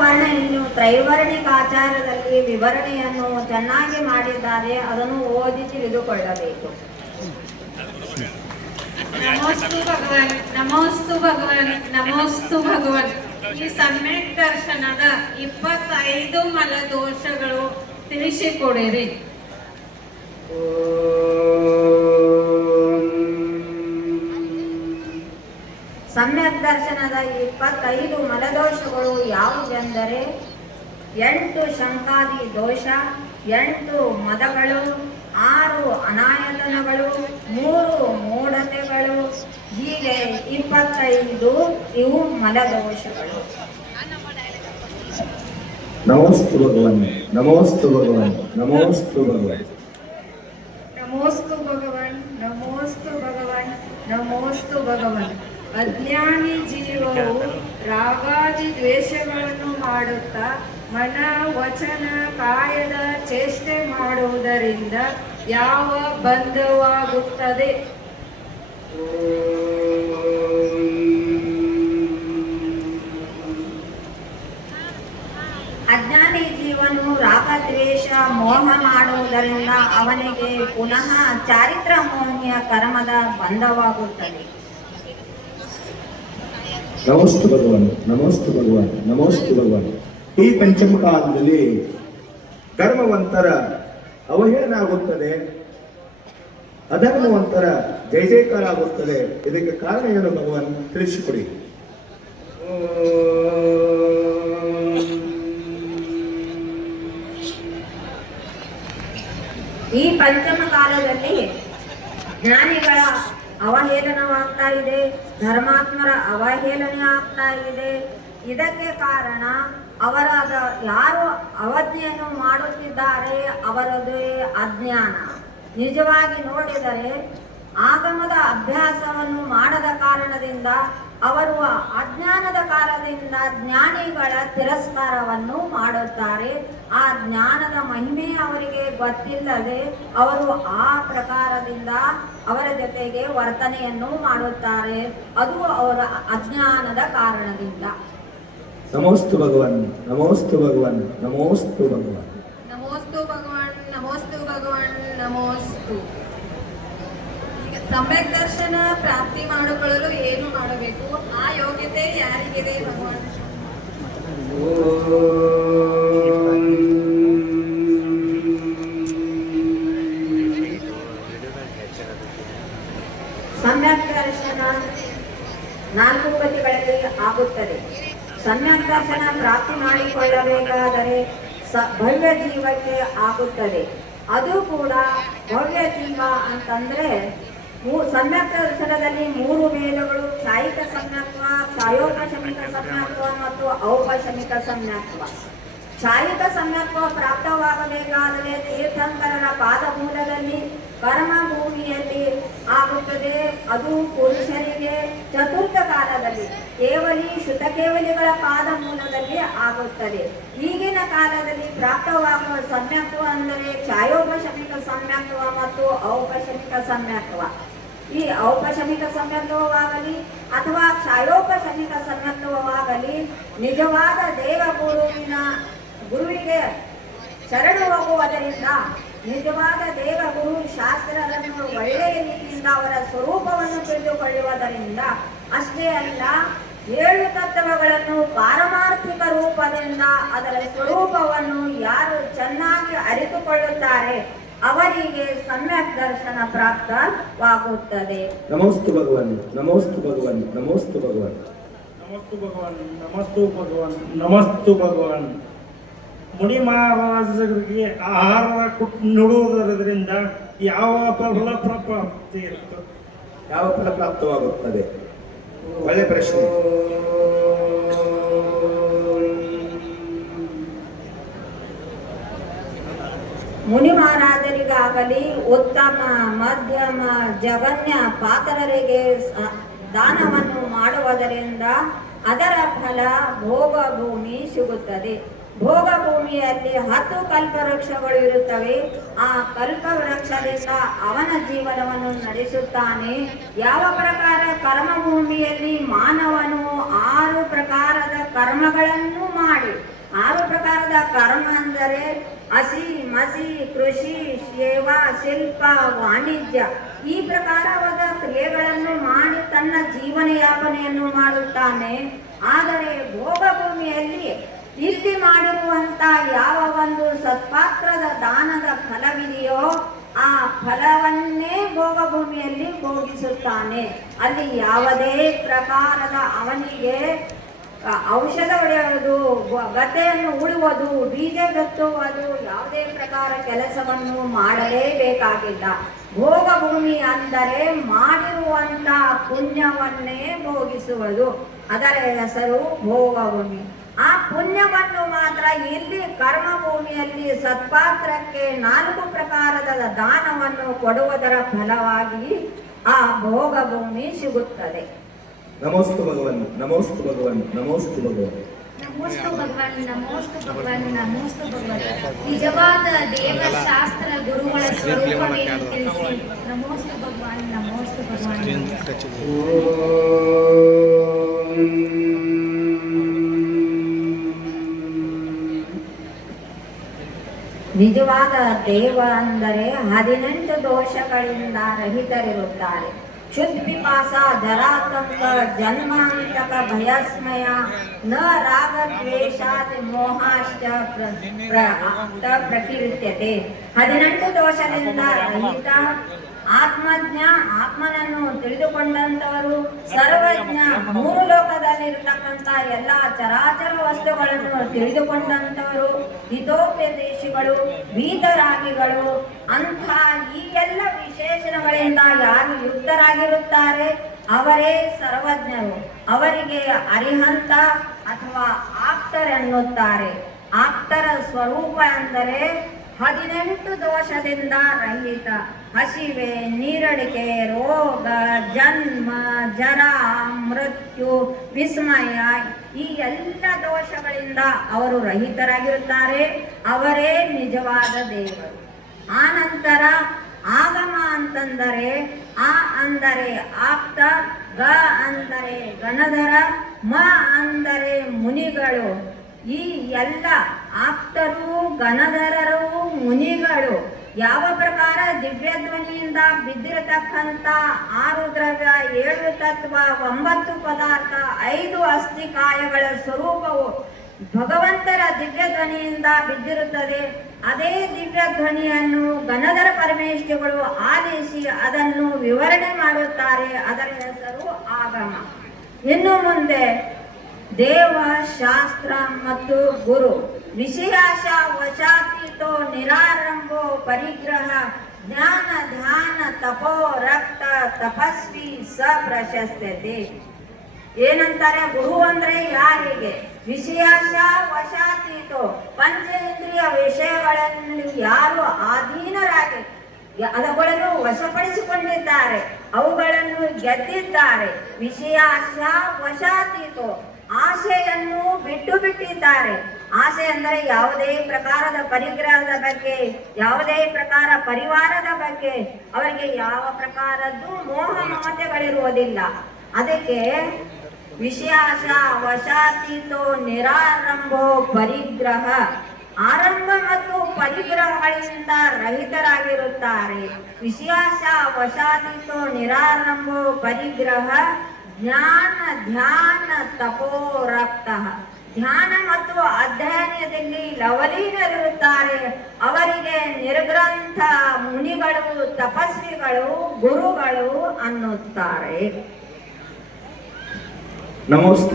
ಇನ್ನು ತ್ರೈವರ್ಣಿಕಾಚಾರದಲ್ಲಿ ವಿವರಣೆಯನ್ನು ಚೆನ್ನಾಗಿ ಮಾಡಿದ್ದಾರೆ, ಅದನ್ನು ಓದಿ ತಿಳಿದುಕೊಳ್ಳಬೇಕು. ನಮೋಸ್ತು ಭಗವನ್, ನಮೋಸ್ತು ಭಗವನ್, ನಮೋಸ್ತು ಭಗವನ್. ಈ ಸಮ್ಯಕ್ ದರ್ಶನದ 25 ಮಲದೋಷಗಳು ತಿಳಿಸಿಕೊಡಿರಿ. ಸಮ್ಯಕ್ ದರ್ಶನದ 25 ಮಲದೋಷಗಳು ಯಾವುವೆಂದರೆ 8 ಶಂಕಾದಿ ದೋಷ, 8 ಮದಗಳು, 6 ಅನಾಯತನಗಳು, 3 ಮೂಢತೆಗಳು, ಹೀಗೆ 25 ಇವು ಮಲದೋಷಗಳು. ನಮೋಸ್ತು ಭಗವನ್, ನಮೋಸ್ತು ಭಗವನ್, ನಮೋಸ್ತು ಭಗವನ್. ನಮೋಸ್ತು ಭಗವನ್, ನಮೋಸ್ತು ಭಗವನ್, ನಮೋಸ್ತು ಭಗವನ್. ಅಜ್ಞಾನಿ ಜೀವವು ರಾಗಾದಿ ದ್ವೇಷಗಳನ್ನು ಮಾಡುತ್ತಾ ಮನ ವಚನ ಕಾಯದ ಚೇಷ್ಟೆ ಮಾಡುವುದರಿಂದ ಯಾವ ಬಂಧವಾಗುತ್ತದೆ? ಅಜ್ಞಾನಿ ಜೀವನು ರಾಗದ್ವೇಷ ಮೋಹ ಮಾಡುವುದರಿಂದ ಅವನಿಗೆ ಪುನಃ ಚಾರಿತ್ರ ಮೋಹನೀಯ ಕರ್ಮದ ಬಂಧವಾಗುತ್ತದೆ. ನಮೋಸ್ತು ಭಗವನ್, ನಮೋಸ್ತು ಭಗವನ್, ನಮೋಸ್ತು ಭಗವನ್. ಈ ಪಂಚಮ ಕಾಲದಲ್ಲಿ ಧರ್ಮವಂತರ ಅವಹೇಳನ ಆಗುತ್ತದೆ, ಅಧರ್ಮವಂತರ ಜಯ ಜಯಕಾರ ಆಗುತ್ತದೆ. ಇದಕ್ಕೆ ಕಾರಣ ಏನು ಭಗವಾನ್ ತಿಳಿಸಿಕೊಡಿ. ಈ ಪಂಚಮ ಕಾಲದಲ್ಲಿ ಜ್ಞಾನಿಗಳ ಅವಹೇಳನವಾಗ್ತಾ ಇದೆ, ಧರ್ಮಾತ್ಮರ ಅವಹೇಳನೆ ಆಗ್ತಾ ಇದೆ. ಇದಕ್ಕೆ ಕಾರಣ ಅವರಾದ ಯಾರು ಅವಜ್ಞೆಯನ್ನು ಮಾಡುತ್ತಿದ್ದಾರೆ ಅವರದೇ ಅಜ್ಞಾನ. ನಿಜವಾಗಿ ನೋಡಿದರೆ ಆಗಮದ ಅಭ್ಯಾಸವನ್ನು ಮಾಡದ ಕಾರಣದಿಂದ ಅವರು ಅಜ್ಞಾನದ ಕಾರಣದಿಂದ ಜ್ಞಾನಿಗಳ ತಿರಸ್ಕಾರವನ್ನು ಮಾಡುತ್ತಾರೆ. ಆ ಜ್ಞಾನದ ಮಹಿಮೆ ಅವರಿಗೆ ಗೊತ್ತಿಲ್ಲದೆ ಅವರು ಆ ಪ್ರಕಾರದಿಂದ ಅವರ ಜೊತೆಗೆ ವರ್ತನೆಯನ್ನು ಮಾಡುತ್ತಾರೆ. ಅದು ಅವರ ಅಜ್ಞಾನದ ಕಾರಣದಿಂದ. ನಮೋಸ್ತು ಭಗವನ್, ನಮೋಸ್ತು ಭಗವನ್, ನಮೋಸ್ತು ಭಗವನ್. ನಮೋಸ್ತು ಭಗವನ್, ನಮೋಸ್ತು ಭಗವನ್, ನಮೋಸ್ತು. ಈಗ ಸಮ್ಯಕ್ ದರ್ಶನ ಪ್ರಾಪ್ತಿ ಮಾಡಿಕೊಳ್ಳಲು ಏನು ಮಾಡಬೇಕು? ಆ ಯೋಗ್ಯತೆ ಯಾರಿಗಿದೆ ಭಗವಾನ್? ಸಮ್ಯಕ್ ದರ್ಶನ 4 ಗತಿಗಳಲ್ಲಿ ಆಗುತ್ತದೆ. ಸಮ್ಯಕ್ ದರ್ಶನ ಪ್ರಾಪ್ತಿ ಮಾಡಿಕೊಳ್ಳಬೇಕಾದರೆ ಭವ್ಯ ಜೀವಕ್ಕೆ ಆಗುತ್ತದೆ. ಅದು ಕೂಡ ಭವ್ಯ ಜೀವ ಅಂತಂದ್ರೆ ಸಮ್ಯಕ್ ದರ್ಶನದಲ್ಲಿ 3 ವೇದಗಳು: ಛಾಯಿಕ ಸಮ್ಯತ್ವ, ಛಾಯೋಪಶಮಿಕ ಸಮ್ಯತ್ವ ಮತ್ತು ಔಪಶಮಿಕ ಸಮ್ಯತ್ವ. ಛಾಯಿಕ ಸಮ್ಯತ್ವ ಪ್ರಾಪ್ತವಾಗಬೇಕಾದರೆ ತೀರ್ಥಂಕರರ ಪಾದಮೂಲದಲ್ಲಿ ಕರ್ಮ ಭೂಮಿಯಲ್ಲಿ ಆಗುತ್ತದೆ. ಅದು ಪುರುಷರಿಗೆ ಚತುರ್ಥ ಕಾಲದಲ್ಲಿ ಕೇವಲಿ ಶುದ್ಧಕೇವಲಿಗಳ ಪಾದ ಮೂಲದಲ್ಲಿ ಆಗುತ್ತದೆ. ಈಗಿನ ಕಾಲದಲ್ಲಿ ಪ್ರಾಪ್ತವಾಗುವ ಸಮ್ಯತ್ವ ಅಂದರೆ ಛಾಯೋಪಶಮಿಕ ಸಮ್ಯತ್ವ ಮತ್ತು ಔಪಶಮಿಕ ಸಮ್ಯತ್ವ. ಈ ಔಪಶಮಿಕ ಸಮ್ಯತ್ವವಾಗಲಿ ಅಥವಾ ಛಾಯೋಪಶಮಿಕ ಸಮ್ಯತ್ವವಾಗಲಿ ನಿಜವಾದ ಗುರುವಿಗೆ ಶರಣು ಹೋಗುವುದರಿಂದ ನಿಜವಾದ ಗುರು ಶಾಸ್ತ್ರಗಳನ್ನು ಒಳ್ಳೆಯ ರೀತಿಯಿಂದ ಅವರ ಸ್ವರೂಪವನ್ನು ತಿಳಿದುಕೊಳ್ಳುವುದರಿಂದ ಅಷ್ಟೇ ಅಲ್ಲ, 7 ತತ್ವಗಳನ್ನು ಪಾರಮಾರ್ಥಿಕ ರೂಪದಿಂದ ಅದರ ಸ್ವರೂಪವನ್ನು ಯಾರು ಚೆನ್ನಾಗಿ ಅರಿತುಕೊಳ್ಳುತ್ತಾರೆ ಅವರಿಗೆ ಸಮ್ಯಕ್ ದರ್ಶನ ಪ್ರಾಪ್ತವಾಗುತ್ತದೆ. ನಮೋಸ್ತು ಭಗವನ್, ನಮೋಸ್ತು ಭಗವನ್, ನಮೋಸ್ತು ಭಗವನ್. ನಮಸ್ತು ಭಗವಾನ್, ನಮಸ್ತು ಭಗವಾನ್, ನಮಸ್ತು ಭಗವಾನ್. ಮುನಿ ಮಹಾರಾಜರಿಗೆ ಆಹಾರ ನೀಡುವುದರಿಂದ ಯಾವ ಫಲ ಪ್ರಾಪ್ತಿ ಇರುತ್ತದೆ? ಯಾವ ಫಲ ಪ್ರಾಪ್ತವಾಗುತ್ತದೆ? ಒಳ್ಳೆ ಪ್ರಶ್ನೆ. ಮುನಿ ಮಹಾರಾಜರಿಗಾಗಲಿ ಉತ್ತಮ ಮಧ್ಯಮ ಜಗನ್ಯ ಪಾತ್ರರಿಗೆ ದಾನವನ್ನು ಮಾಡುವುದರಿಂದ ಅದರ ಫಲ ಭೋಗ ಭೂಮಿ ಸಿಗುತ್ತದೆ. ಭೋಗ ಭೂಮಿಯಲ್ಲಿ 10 ಕಲ್ಪವೃಕ್ಷಗಳು ಇರುತ್ತವೆ. ಆ ಕಲ್ಪವೃಕ್ಷದಿಂದ ಅವನ ಜೀವನವನ್ನು ನಡೆಸುತ್ತಾನೆ. ಯಾವ ಪ್ರಕಾರ ಕರ್ಮಭೂಮಿಯಲ್ಲಿ ಮಾನವನು 6 ಪ್ರಕಾರದ ಕರ್ಮಗಳನ್ನು ಮಾಡಿ ಕರ್ಮ ಅಂದರೆ ಹಸಿ ಮಸಿ ಕೃಷಿ ಸೇವಾ ಶಿಲ್ಪ ವಾಣಿಜ್ಯ ಈ ಪ್ರಕಾರವಾದ ಕ್ರಿಯೆಗಳನ್ನು ಮಾಡಿ ತನ್ನ ಜೀವನ ಯಾಪನೆಯನ್ನು ಮಾಡುತ್ತಾನೆ. ಆದರೆ ಭೋಗ ಭೂಮಿಯಲ್ಲಿ ಇಲ್ಲಿ ಮಾಡಿರುವಂತ ಯಾವ ಒಂದು ಸತ್ಪಾತ್ರದ ದಾನದ ಫಲವಿದೆಯೋ ಆ ಫಲವನ್ನೇ ಭೋಗ ಭೂಮಿಯಲ್ಲಿ ಭೋಗಿಸುತ್ತಾನೆ. ಅಲ್ಲಿ ಯಾವುದೇ ಪ್ರಕಾರದ ಅವನಿಗೆ ಔಷಧ ಹೊಡೆಯುವುದು, ಗದ್ದೆಯನ್ನು ಉಳುವುದು, ಬೀಜ ಬಿತ್ತುವುದು, ಯಾವುದೇ ಪ್ರಕಾರ ಕೆಲಸವನ್ನು ಮಾಡಲೇಬೇಕಾಗಿಲ್ಲ. ಭೋಗ ಭೂಮಿ ಅಂದರೆ ಮಾಡಿರುವಂತ ಪುಣ್ಯವನ್ನೇ ಭೋಗಿಸುವುದು, ಅದರ ಹೆಸರು ಭೋಗ ಭೂಮಿ. ಆ ಪುಣ್ಯವನ್ನು ಮಾತ್ರ ಇಲ್ಲಿ ಕರ್ಮ ಭೂಮಿಯಲ್ಲಿ ಸತ್ಪಾತ್ರಕ್ಕೆ 4 ಪ್ರಕಾರದ ದಾನವನ್ನು ಕೊಡುವುದರ ಫಲವಾಗಿ ಆ ಭೋಗ ಭೂಮಿ ಸಿಗುತ್ತದೆ. ನಮೋಸ್ತು ಭಗವನ್, ನಮೋಸ್ತು ಭಗವನ್, ನಮೋಸ್ತು ಭಗವನ್. ನಮೋಸ್ತು ಭಗವಾನ್, ನಮೋಸ್ತು ಭಗವಾನ್, ನಮೋಸ್ತು ಭಗವಾನ್. ನಿಜವಾದ ದೇವಶಾಸ್ತ್ರ ಗುರುಗಳ ಸ್ವರೂಪವೇನು ತಿಳಿಸಿ. ನಮೋಸ್ತು ಭಗವಾನ್, ನಮೋಸ್ತು ಭಗವಾನ್. ನಿಜವಾದ ದೇವ ಅಂದರೆ 18 ದೋಷಗಳಿಂದ ರಹಿತರಿರುತ್ತಾರೆ. ಕ್ಷುತ್ ಪಿಪಾಸ ಜರಾತಂಕ ಜನ್ಮಾಂತಕ ಭಯಸ್ಮಯ ನ ರಾಗ ದ್ವೇಷಾದಿ ಮೋಹಾಶ್ಚ ಪ್ರಕೀರ್ತ್ಯತೆ. 18 ದೋಷದಿಂದ ರಹಿತ, ಆತ್ಮಜ್ಞ, ಆತ್ಮನನ್ನು ತಿಳಿದುಕೊಂಡಂತವರು, ಸರ್ವಜ್ಞ, 3 ಲೋಕದಲ್ಲಿರ್ತಕ್ಕಂಥ ಎಲ್ಲ ಚರಾಚರ ವಸ್ತುಗಳನ್ನು ತಿಳಿದುಕೊಂಡಂತವರು, ಹಿತೋಪದೇಶಿಗಳು, ವೀತರಾಗಿಗಳು, ಅಂಥ ಈ ಎಲ್ಲ ವಿಶೇಷಣಗಳಿಂದ ಯಾರು ಯುಕ್ತರಾಗಿರುತ್ತಾರೆ ಅವರೇ ಸರ್ವಜ್ಞರು. ಅವರಿಗೆ ಅರಿಹಂತ ಅಥವಾ ಆಪ್ತರೆನ್ನುತ್ತಾರೆ. ಆಪ್ತರ ಸ್ವರೂಪ ಎಂದರೆ 18 ದೋಷದಿಂದ ರಹಿತ. ಹಸಿವೆ, ನೀರಡಿಕೆ, ರೋಗ, ಜನ್ಮ, ಜರ, ಮೃತ್ಯು, ವಿಸ್ಮಯ ಈ ಎಲ್ಲ ದೋಷಗಳಿಂದ ಅವರು ರಹಿತರಾಗಿರುತ್ತಾರೆ. ಅವರೇ ನಿಜವಾದ ದೇವರು. ಆನಂತರ ಆಗಮ ಅಂತಂದರೆ ಆ ಅಂದರೆ ಆಪ್ತ, ಗ ಅಂದರೆ ಗಣಧರ, ಮ ಅಂದರೆ ಮುನಿಗಳು. ಈ ಎಲ್ಲ ಆಪ್ತರು, ಗಣಧರರು, ಮುನಿಗಳು ಯಾವ ಪ್ರಕಾರ ದಿವ್ಯಧ್ವನಿಯಿಂದ ಬಿದ್ದಿರತಕ್ಕಂಥ 6 ದ್ರವ್ಯ, 7 ತತ್ವ, 9 ಪದಾರ್ಥ, 5 ಅಸ್ಥಿಕಾಯಗಳ ಸ್ವರೂಪವು ಭಗವಂತರ ದಿವ್ಯಧ್ವನಿಯಿಂದ ಬಿದ್ದಿರುತ್ತದೆ. ಅದೇ ದಿವ್ಯಧ್ವನಿಯನ್ನು ಗಣಧರ ಪರಮೇಶ್ವರಗಳು ಆಲಿಸಿ ಅದನ್ನು ವಿವರಣೆ ಮಾಡುತ್ತಾರೆ. ಅದರ ಹೆಸರು ಆಗಮ. ಇನ್ನು ಮುಂದೆ ದೇವ, ಶಾಸ್ತ್ರ ಮತ್ತು ಗುರು. ವಿಷಯಾಶ ವಶಾತೀತೋ ನಿರಾರಂಭೋ ಪರಿಗ್ರಹ ಜ್ಞಾನ ಧ್ಯಾನ ತಪೋ ರಕ್ತ ತಪಸ್ವಿ ಸ ಪ್ರಶಸ್ತ್ಯತೆ. ಏನಂತಾರೆ? ಗುರು ಅಂದ್ರೆ ಯಾರಿಗೆ? ವಿಷಯಾಶ ವಶಾತೀತೋ, ಪಂಚೇಂದ್ರಿಯ ವಿಷಯಗಳಲ್ಲಿ ಯಾರು ಅಧೀನರಾಗಿ ಅವುಗಳನ್ನು ವಶಪಡಿಸಿಕೊಂಡಿದ್ದಾರೆ, ಅವುಗಳನ್ನು ಗೆದ್ದಿದ್ದಾರೆ. ವಿಷಯಾಶ ವಶಾತೀತೋ, ಆಸೆಯನ್ನು ಬಿಟ್ಟು ಬಿಟ್ಟಿದ್ದಾರೆ. ಆಸೆ ಅಂದರೆ ಯಾವುದೇ ಪ್ರಕಾರದ ಪರಿಗ್ರಹದ ಬಗ್ಗೆ, ಯಾವುದೇ ಪ್ರಕಾರ ಪರಿವಾರದ ಬಗ್ಗೆ ಅವರಿಗೆ ಯಾವ ಪ್ರಕಾರದ್ದು ಮೋಹ ಮಮತೆಗಳಿರುವುದಿಲ್ಲ. ಅದಕ್ಕೆ ವಿಷಯಾಶ ವಶಾತೀತೋ ನಿರಾರಂಭೋ ಪರಿಗ್ರಹ. ಆರಂಭ ಮತ್ತು ಪರಿಗ್ರಹಗಳಿಂದ ರಹಿತರಾಗಿರುತ್ತಾರೆ. ವಿಷಯಾಶ ವಶಾತೀತೋ ನಿರಾರಂಭೋ ಪರಿಗ್ರಹ ಜ್ಞಾನ ಧ್ಯಾನ ತಪೋ ರಕ್ತ. ಧ್ಯಾನ ಮತ್ತು ಅಧ್ಯಯನದಲ್ಲಿ ಲವಲೀನರಿರುತ್ತಾರೆ. ಅವರಿಗೆ ನಿರ್ಗ್ರಂಥ ಮುನಿಗಳು, ತಪಸ್ವಿಗಳು, ಗುರುಗಳು ಅನ್ನುತ್ತಾರೆ. ನಮೋಸ್ತು